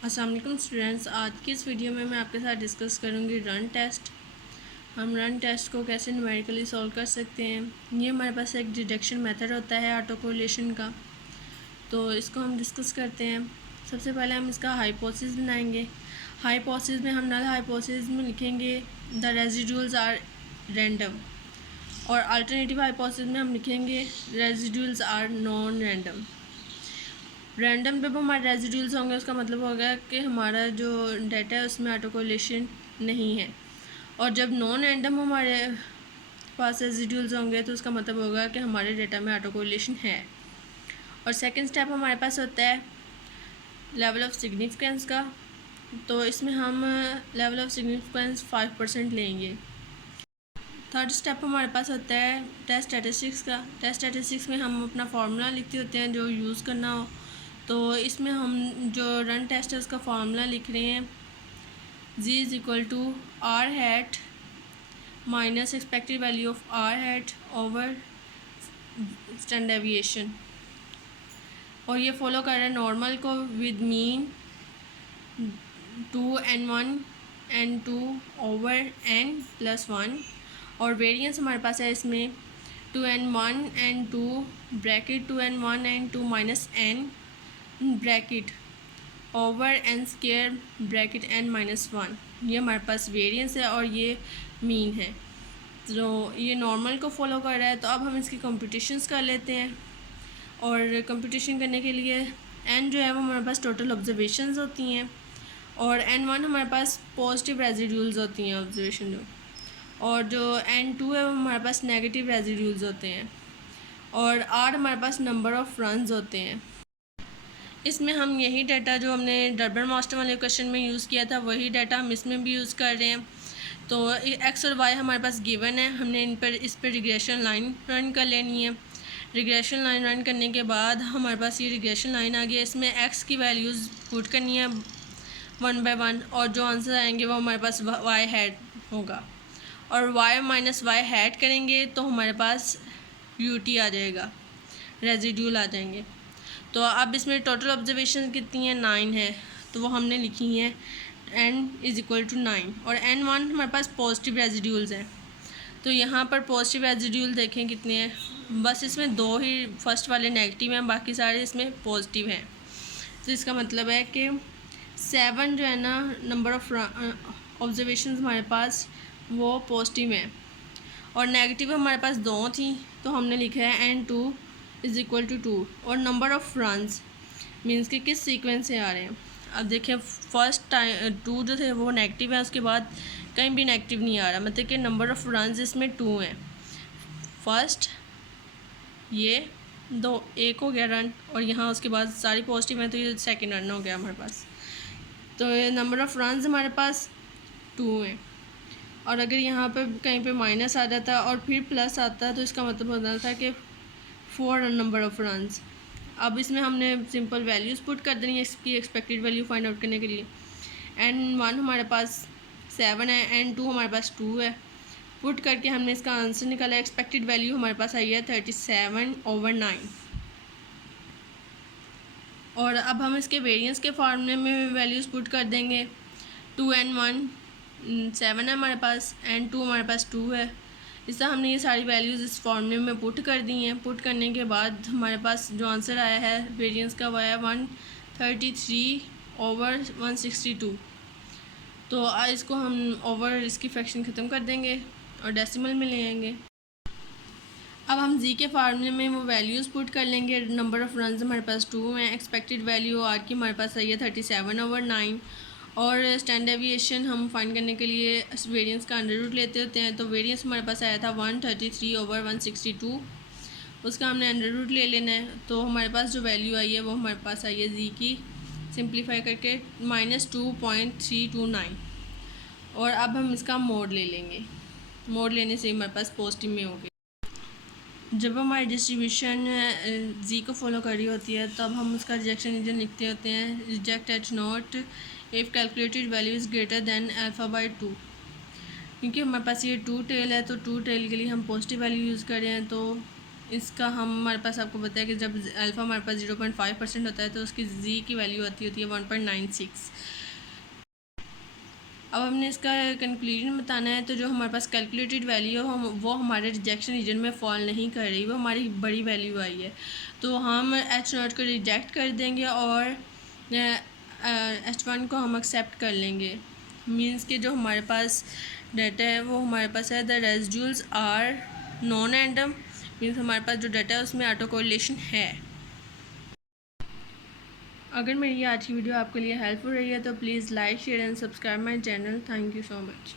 अस्सलाम वालेकुम स्टूडेंट्स, आज की इस वीडियो में मैं आपके साथ डिस्कस करूंगी रन टेस्ट। हम रन टेस्ट को कैसे न्यूमेरिकली सॉल्व कर सकते हैं। ये हमारे पास एक डिडक्शन मेथड होता है ऑटो कोरिलेशन का, तो इसको हम डिस्कस करते हैं। सबसे पहले हम इसका हाइपोथेसिस बनाएंगे। हाइपोथेसिस में हम नल हाइपोथेसिस में लिखेंगे द रेजिडुअल्स आर रैंडम, और अल्टरनेटिव हाइपोथेसिस में हम लिखेंगे residuals are non random. Random जब हमारे रेजिड्यूल्स होंगे उसका मतलब होगा कि हमारा जो डाटा है उसमें ऑटो कोरिलेशन नहीं है, और जब नॉन रैंडम हमारे पास रेजिड्यूल्स होंगे तो उसका मतलब होगा कि हमारे डाटा में ऑटो कोरिलेशन है। और सेकंड स्टेप हमारे पास होता है लेवल ऑफ सिग्निफिकेंस का, तो इसमें हम लेवल ऑफ सिग्निफिकेंस 5% लेंगे। थर्ड स्टेप हमारे पास होता है टेस्ट स्टैटिस्टिक्स का। टेस्ट स्टैटिस्टिक्स में हम अपना फार्मूला लिखते होते हैं जो यूज़ करना हो, तो इसमें हम जो रन टेस्ट है उसका फार्मूला लिख रहे हैं z is equal to R hat minus expected value of R hat over standard deviation, और ये फॉलो कर रहा है नॉर्मल को with mean 2n1 n2 over n+1, और वेरिएंस हमारे पास है इसमें 2n1 n2 bracket 2n1 n2 minus n bracket over n square bracket n-1। ये हमारे पास वेरिएंस है और ये मीन है, तो ये नॉर्मल को फॉलो कर रहा है। तो अब हम इसकी कंप्यूटेशंस कर लेते हैं, और कंप्यूटेशन करने के लिए n जो है वो हमारे पास टोटल ऑब्जर्वेशंस होती हैं, और n1 हमारे पास पॉजिटिव रेजिड्यूल्स होती हैं ऑब्जर्वेशन जो, और जो n2 है वो हमारे पास नेगेटिव रेजिड्यूल्स होते हैं, और r हमारे पास नंबर ऑफ़ रन्स होते हैं। इसमें हम यही डाटा जो हमने डर्बन मास्टर वाले क्वेश्चन में यूज़ किया था वही डाटा हम इसमें भी यूज़ कर रहे हैं। तो एक्स और वाई हमारे पास गिवन है, हमने इस पर रिग्रेशन लाइन रन कर लेनी है। रिग्रेशन लाइन रन करने के बाद हमारे पास ये रिग्रेशन लाइन आ गई, इसमें एक्स की वैल्यूज़ पुट करनी है 1 बाय 1, और जो आंसर आएंगे वो हमारे पास वाई हैड होगा, और वाई माइनस वाई हैड करेंगे तो हमारे पास यूटी आ जाएगा, रेजिड्यूल आ जाएंगे। तो अब इसमें टोटल ऑब्जर्वेशन कितनी है, 9 है, तो वो हमने लिखी है n इज़ इक्वल टू 9, और n1 हमारे पास पॉजिटिव रेजिड्यूल्स हैं। तो यहाँ पर पॉजिटिव रेजिड्यूल देखें कितने हैं, बस इसमें 2 ही फर्स्ट वाले नेगेटिव हैं, बाकी सारे इसमें पॉजिटिव हैं। तो इसका मतलब है कि 7 जो है ना नंबर ऑफ ऑब्जर्वेशन हमारे पास वो पॉजिटिव हैं, और नेगेटिव हमारे पास 2 थी, तो हमने लिखा है n2 इज़ इक्वल टू 2, और नंबर ऑफ़ रन्स मीन्स कि किस सीक्वेंस से आ रहे हैं। अब देखिए फर्स्ट टाइम 2 जो थे वो नेगेटिव है, उसके बाद कहीं भी नेगेटिव नहीं आ रहा, मतलब कि नंबर ऑफ़ रन्स इसमें 2 हैं। फर्स्ट ये 2 एक हो गया रन, और यहाँ उसके बाद सारी पॉजिटिव हैं, तो ये सेकेंड रन हो गया हमारे पास। तो ये नंबर ऑफ़ रन्स हमारे पास 2 हैं, और अगर यहाँ पर कहीं पे माइनस आ जाता और फिर प्लस आता तो इसका मतलब होता था कि 4 नंबर ऑफ़ रन्स। अब इसमें हमने सिंपल वैल्यूज़ पुट कर देनी है इसकी एक्सपेक्टेड वैल्यू फाइंड आउट करने के लिए। n1 हमारे पास 7 है, n2 हमारे पास 2 है, पुट करके हमने इसका आंसर निकाला। एक्सपेक्टेड वैल्यू हमारे पास आई है 37/9, और अब हम इसके वेरिएंस के फार्मूले में वैल्यूज़ पुट कर देंगे। 2n1 7 है हमारे पास, n2 हमारे पास 2 है। इससे हमने ये सारी वैल्यूज़ इस फॉर्मूले में पुट कर दी हैं। पुट करने के बाद हमारे पास जो आंसर आया है वेरिएंस का वो आया 133/162। तो इसको हम ओवर इसकी फ्रैक्शन ख़त्म कर देंगे और डेसिमल में ले आएंगे। अब हम जी के फार्मूले में वो वैल्यूज़ पुट कर लेंगे। नंबर ऑफ़ रन्स हमारे पास 2 हैं, एक्सपेक्टेड वैल्यू आर की हमारे पास आई है 37/9, और स्टैंडर्ड डेविएशन हम फाइंड करने के लिए वेरिएंस का अंडर रूट लेते होते हैं। तो वेरिएंस हमारे पास आया था 133/162, उसका हमने अंडर रूट ले लेना है। तो हमारे पास जो वैल्यू आई है वो हमारे पास आई है जी की सिंप्लीफाई करके -2.329, और अब हम इसका मोड ले लेंगे। मोड लेने से हमारे पास पॉजिटिव में हो गया। जब हमारी डिस्ट्रीब्यूशन जी को फॉलो कर रही होती है तब हम उसका रिजेक्शन रीजन लिखते होते हैं reject H not if calculated value is greater than α/2। क्योंकि हमारे पास ये 2 टेल है, तो 2 टेल के लिए हम पॉजिटिव वैल्यू यूज़ कर रहे हैं, तो इसका हमारे पास आपको बताया कि जब अल्फ़ा हमारे पास 0.5% होता है तो उसकी जी की वैल्यू होती है 1.96। अब हमने इसका कंक्लूजन बताना है। तो जो हमारे पास कैलकुलेटेड वैल्यू है वो हमारे रिजेक्शन रीजन में फॉल नहीं कर रही, वो हमारी बड़ी वैल्यू आई है। तो हम H0 को रिजेक्ट कर देंगे और H1 को हम एक्सेप्ट कर लेंगे। मींस कि जो हमारे पास डाटा है वो हमारे पास है the residuals are non random. Means हमारे पास जो डाटा है उसमें ऑटो कोरिलेशन है। अगर मेरी आज की वीडियो आपके लिए हेल्पफुल रही है तो please like share and subscribe my channel. Thank you so much.